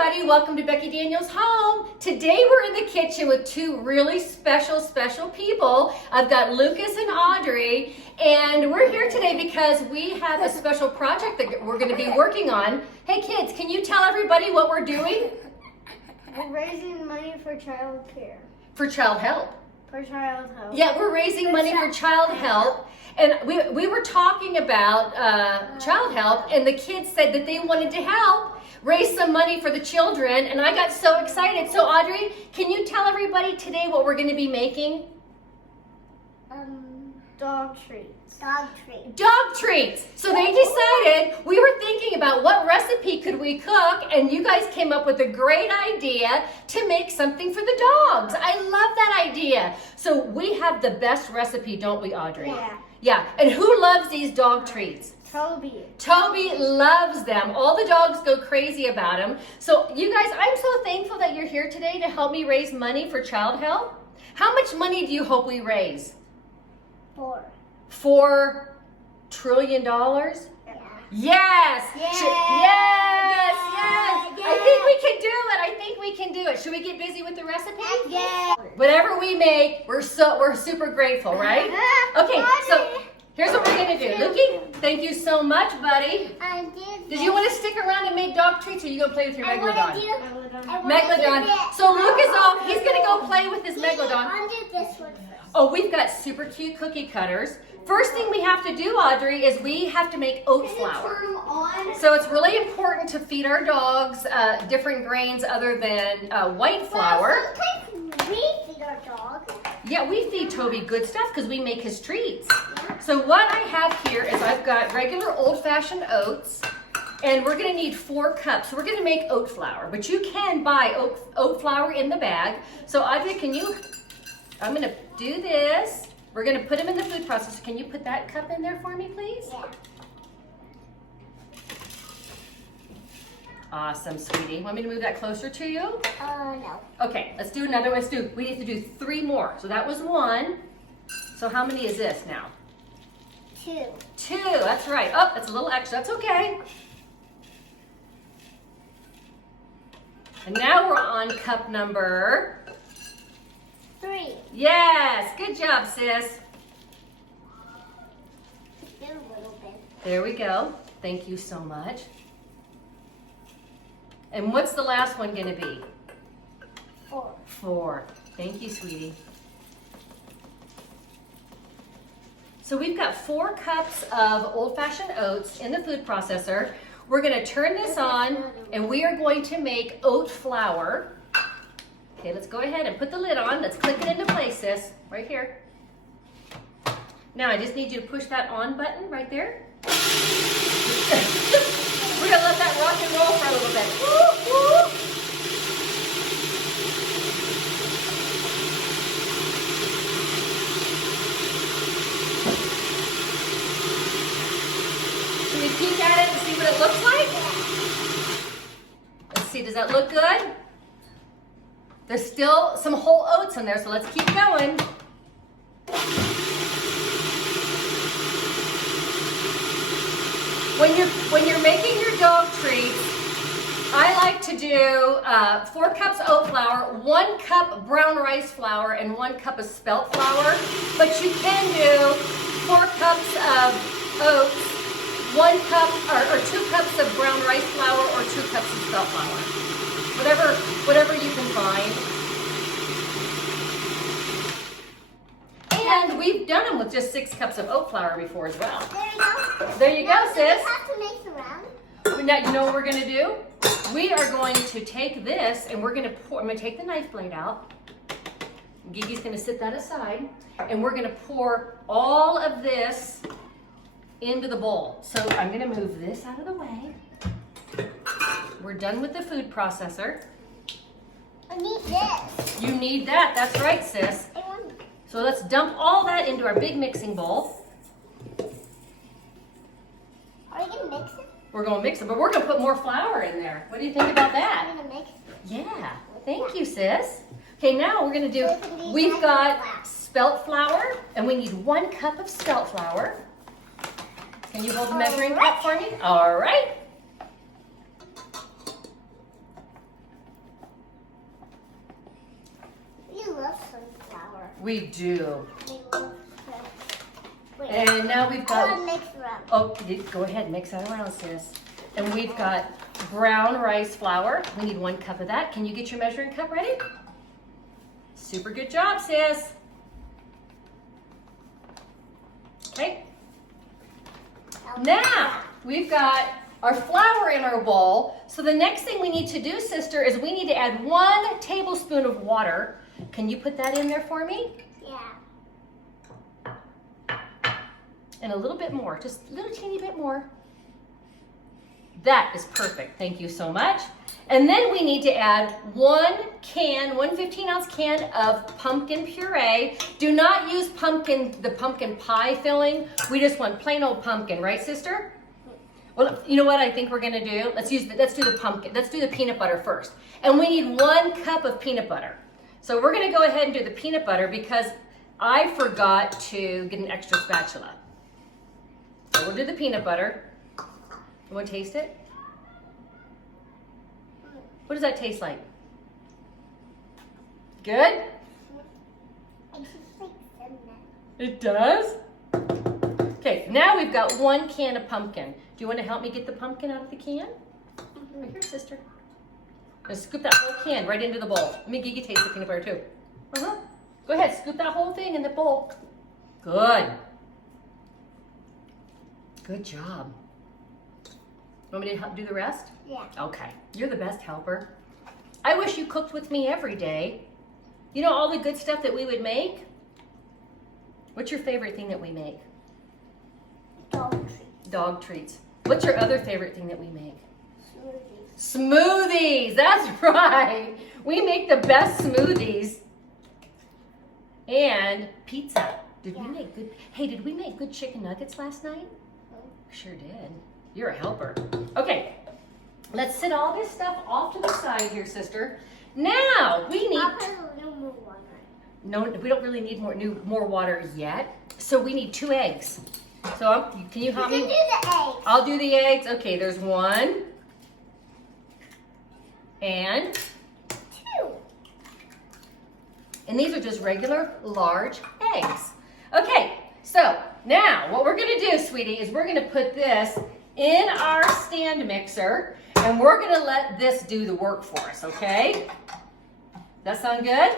everybody, welcome to Becky Daniels Home. Today we're in the kitchen with two really special people. I've got Lucas and Audrey, and we're here today because we have a special project that we're going to be working on. Hey kids, can you tell everybody what we're doing? We're raising money for child care. For child help. For child help. Yeah, we're raising money for child help. And we were talking about child help, and the kids said that they wanted to help raise some money for the children, and I got so excited. So Audrey, can you tell everybody today what we're going to be making? Dog treats. Dog treats. Dog treats. So they decided, we were thinking about what recipe could we cook, and you guys came up with a great idea to make something for the dogs. I love that idea. So we have the best recipe, don't we, Audrey? Yeah. Yeah, and who loves these dog treats? Toby. Toby loves them. All the dogs go crazy about them. So you guys, I'm so thankful that you're here today to help me raise money for child help. How much money do you hope we raise? 4. $4 trillion? Yeah. Yes! Yay! Yes! Yay! I think we can do it. I think we can do it. Should we get busy with the recipe? Yeah. Whatever we make, we're super grateful, right? Okay, so here's what we're gonna do. Lukey, thank you so much, buddy. I did. Did you want to stick around and make dog treats, or are you gonna play with your I Megalodon? want to do. Megalodon. So Luke is off. He's gonna go play with his Megalodon. I'll do this one first. Oh, we've got super cute cookie cutters. First thing we have to do, Audrey, is we have to make oat flour. Turn them on. So it's really important to feed our dogs different grains other than white flour. Sometimes we feed our dog. Yeah, we feed Toby good stuff because we make his treats. So what I have here is I've got regular old-fashioned oats, and we're gonna need 4 cups. So we're gonna make oat flour, but you can buy oat flour in the bag. So Audrey, I'm gonna do this. We're gonna put them in the food processor. Can you put that cup in there for me, please? Yeah. Awesome, sweetie. Want me to move that closer to you? No. Okay, let's do another one. We need to do 3 more. So that was 1. So how many is this now? 2. 2, that's right. Oh, that's a little extra, that's okay. And now we're on cup number 3. Yes, good job, sis. Do a little bit. There we go. Thank you so much. And what's the last one gonna be? 4. 4. Thank you, sweetie. So we've got 4 cups of old-fashioned oats in the food processor. We're gonna turn this on, and we are going to make oat flour. Okay, let's go ahead and put the lid on. Let's click it into place, sis, right here. Now I just need you to push that on button right there. We're gonna let that rock and roll for a little bit. Woo, woo. Can we peek at it and see what it looks like? Let's see, does that look good? There's still some whole oats in there, so let's keep going. When you're making your dog treats, I like to do 4 cups oat flour, 1 cup brown rice flour, and 1 cup of spelt flour. But you can do 4 cups of oats, 1 cup or 2 cups of brown rice flour, or 2 cups of spelt flour. Whatever you can find. And we've done them with just 6 cups of oat flour before as well. There you go. There you go, sis. You have to mix around. Now, you know what we're gonna do? We are going to take this and we're gonna pour, I'm gonna take the knife blade out. Gigi's gonna sit that aside. And we're gonna pour all of this into the bowl. So I'm gonna move this out of the way. We're done with the food processor. I need this. You need that, that's right, sis. I want. So let's dump all that into our big mixing bowl. Are you gonna mix it? We're gonna mix it, but we're gonna put more flour in there. What do you think about that? I'm gonna mix it. Yeah, thank you, sis. Okay, now we're gonna do, we've got spelt flour, and we need 1 cup of spelt flour. Can you hold the measuring cup for me? All right. We do. Wait. And now we've I got, want to mix around. oh, go ahead, mix that around, sis. And we've got brown rice flour. We need 1 cup of that. Can you get your measuring cup ready? Super good job, sis. Okay. Now, we've got our flour in our bowl. So the next thing we need to do, sister, is we need to add 1 tablespoon of water. Can you put that in there for me? Yeah. And a little bit more, just a little teeny bit more. That is perfect. Thank you so much. And then we need to add 1 15-ounce can of pumpkin puree. Do not use the pumpkin pie filling. We just want plain old pumpkin, right, sister? Well, you know what I think we're gonna do? Let's do the pumpkin. Let's do the peanut butter first. And we need 1 cup of peanut butter. So we're gonna go ahead and do the peanut butter because I forgot to get an extra spatula. So we'll do the peanut butter. You want to taste it? What does that taste like? Good? It tastes like cinnamon. It does? Okay, now we've got 1 can of pumpkin. Do you want to help me get the pumpkin out of the can? Right here, sister. And scoop that whole can right into the bowl. Let me get you taste the peanut butter too. Go ahead, scoop that whole thing in the bowl. Good. Good job. Want me to help do the rest? Yeah. Okay, you're the best helper. I wish you cooked with me every day. You know all the good stuff that we would make? What's your favorite thing that we make? Dog treats. Dog treats. What's your other favorite thing that we make? Smoothies. Smoothies, that's right. We make the best smoothies. And pizza. Did we make good, hey, did we make good chicken nuggets last night? Sure did. You're a helper. Okay, let's set all this stuff off to the side here, sister. Now, we need... I'll put a little more water. No, we don't really need more water yet. So we need 2 eggs. So can you help You me? can do the eggs. I'll do the eggs. Okay, there's 1. And 2. And these are just regular large eggs. Okay, so now what we're gonna do, sweetie, is we're gonna put this in our stand mixer and we're gonna let this do the work for us, okay? That sound good?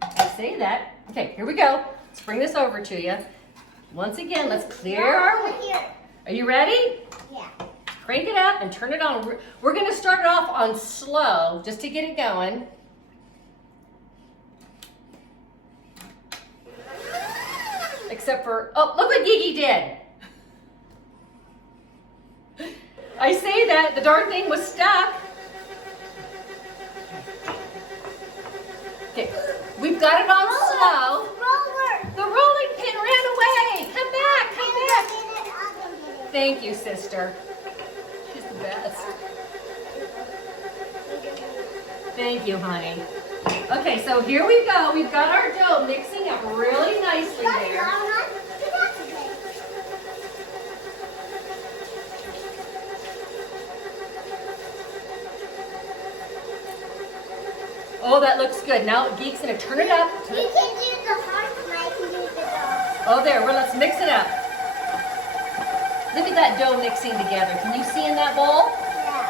I say that. Okay, here we go. Let's bring this over to you. Once again, let's clear our... Here. Are you ready? Yeah. Crank it up and turn it on. We're gonna start it off on slow just to get it going. Except for, oh, look what Gigi did. I say that, the darn thing was stuck. Okay, we've got it on slow. Roller. The rolling pin ran away. Come back, come back. I'll get it. Thank you, sister. She's the best. Thank you, honey. Okay, so here we go. We've got our dough mixing up really nicely there. Oh, that looks good. Now Geek's gonna turn it up. You can do the heart and I can do the dog. Oh, there. Well, let's mix it up. Look at that dough mixing together. Can you see in that bowl? Yeah.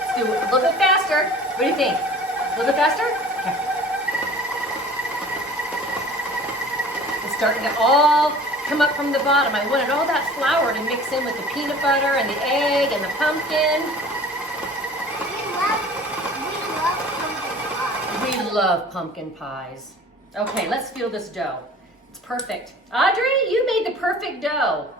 Let's do it a little bit faster. What do you think? A little bit faster? Okay. It's starting to all come up from the bottom. I wanted all that flour to mix in with the peanut butter and the egg and the pumpkin. We love pumpkin pies. Okay, let's feel this dough. It's perfect. Audrey, you made the perfect dough.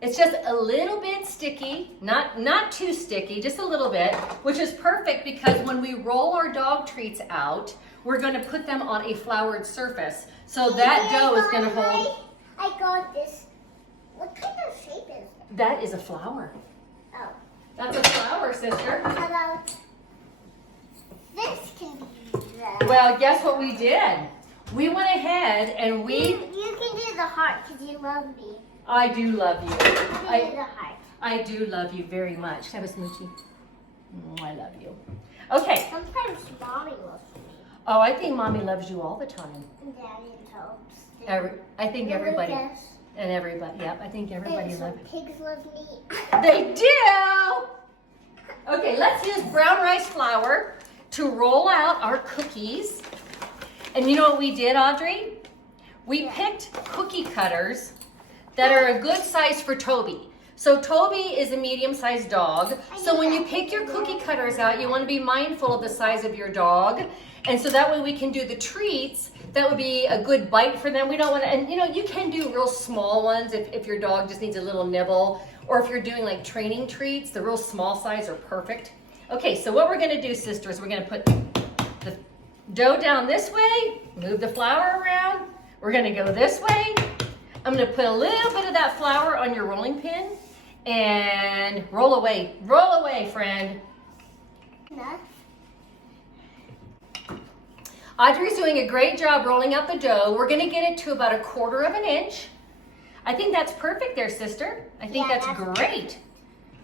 It's just a little bit sticky, not too sticky, just a little bit, which is perfect because when we roll our dog treats out, we're going to put them on a floured surface. So that dough is going to hold. I got this. What kind of shape is it? That is a flower. Oh. That's a flower, sister. How about this can be the... Well, guess what we did? We went ahead and we... You can do the heart because you love me. I do love you. You can do the heart. I do love you very much. Have a smoochie. I love you. Okay. Sometimes mommy loves me. Oh, I think Mommy loves you all the time. And Daddy helps. I think everybody, Lucas. and everybody, yep, I think everybody And loves some pigs love me. They do! Okay, let's use brown rice flour to roll out our cookies. And you know what we did, Audrey? We picked cookie cutters that are a good size for Toby. So Toby is a medium-sized dog. So when you pick your cookie cutters out, you want to be mindful of the size of your dog. And so that way we can do the treats. That would be a good bite for them. We don't want to, and you know, you can do real small ones if your dog just needs a little nibble. Or if you're doing like training treats, the real small size are perfect. Okay, so what we're gonna do, sisters, we're gonna put the dough down this way, move the flour around. We're gonna go this way. I'm gonna put a little bit of that flour on your rolling pin and roll away, friend. Nuts. Audrey's doing a great job rolling out the dough. We're gonna get it to about 1/4 of an inch. I think that's perfect there, sister. I think Yeah, that's that's great.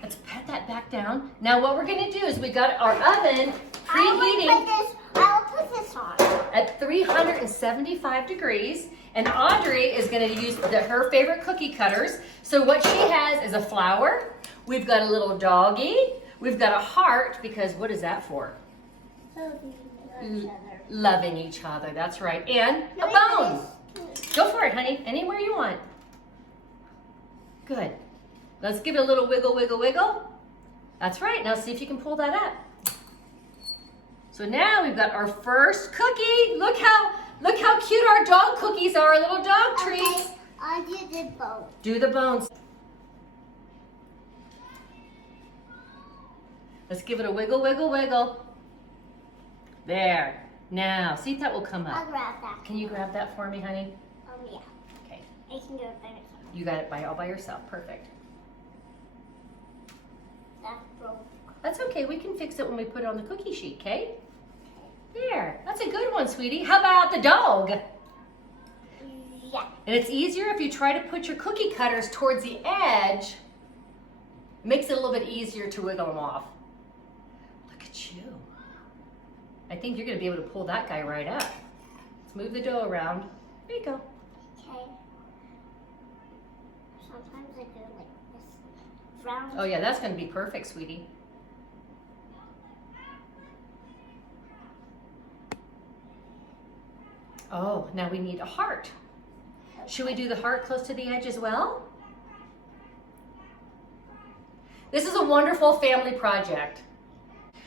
Let's pat that back down. Now what we're gonna do is we got our oven preheating I will put this on. at 375 degrees. And Audrey is gonna use her favorite cookie cutters. So what she has is a flower. We've got a little doggy. We've got a heart, because what is that for? Loving each other, that's right. And a bone. Go for it, honey. Anywhere you want. Good. Let's give it a little wiggle, wiggle, wiggle. That's right. Now see if you can pull that up. So now we've got our first cookie. Look how cute our dog cookies are, our little dog treats. Okay, I'll do the bone. Do the bones. Let's give it a wiggle, wiggle, wiggle. There. Now, see if that will come I'll up. grab that. Can you grab that for me, honey? Yeah. Okay. I can do it by myself. You got it all by yourself. Perfect. That's broke. That's okay. We can fix it when we put it on the cookie sheet, okay? There. That's a good one, sweetie. How about the dog? Yeah. And it's easier if you try to put your cookie cutters towards the edge. It makes it a little bit easier to wiggle them off. Look at you. I think you're going to be able to pull that guy right up. Let's move the dough around. There you go. Okay. Sometimes I go like this. Round. Oh yeah, that's going to be perfect, sweetie. Oh, now we need a heart. Should we do the heart close to the edge as well? This is a wonderful family project.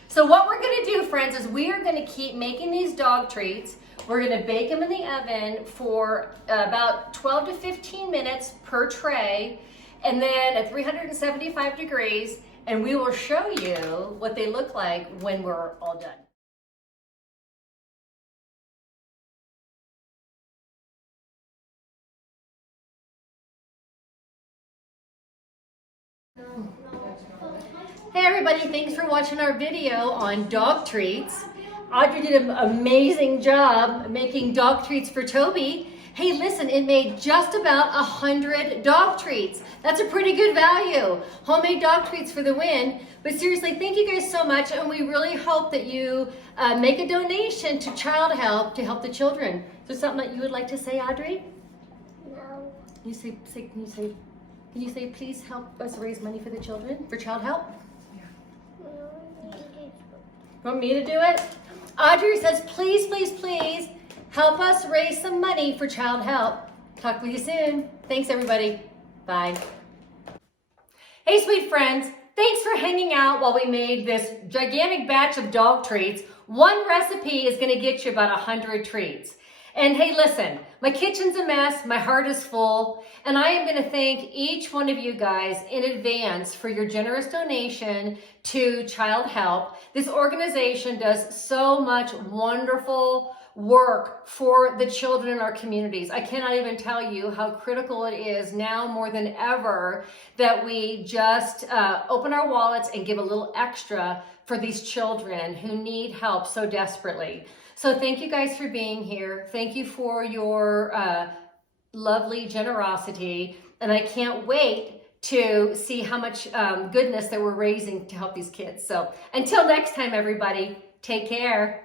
So what we're gonna do, friends, is we are gonna keep making these dog treats. We're gonna bake them in the oven for about 12 to 15 minutes per tray, and then at 375 degrees, and we will show you what they look like when we're all done. Hey everybody, thanks for watching our video on dog treats. Audrey did an amazing job making dog treats for Toby. Hey listen, it made just about 100 dog treats. That's a pretty good value. Homemade dog treats for the win. But seriously, thank you guys so much, and we really hope that you make a donation to Child Help to help the children. Is there something that you would like to say, Audrey? No. Can you say please help us raise money for the children, for Child Help? Want me to do it? Audrey says, please, please, please help us raise some money for Child Help. Talk with you soon. Thanks, everybody. Bye. Hey, sweet friends. Thanks for hanging out while we made this gigantic batch of dog treats. One recipe is going to get you about 100 treats. And hey, listen, my kitchen's a mess, my heart is full, and I am going to thank each one of you guys in advance for your generous donation to Child Help. This organization does so much wonderful work for the children in our communities. I cannot even tell you how critical it is now more than ever that we just open our wallets and give a little extra for these children who need help so desperately. So thank you guys for being here. Thank you for your lovely generosity. And I can't wait to see how much goodness that we're raising to help these kids. So until next time, everybody, take care.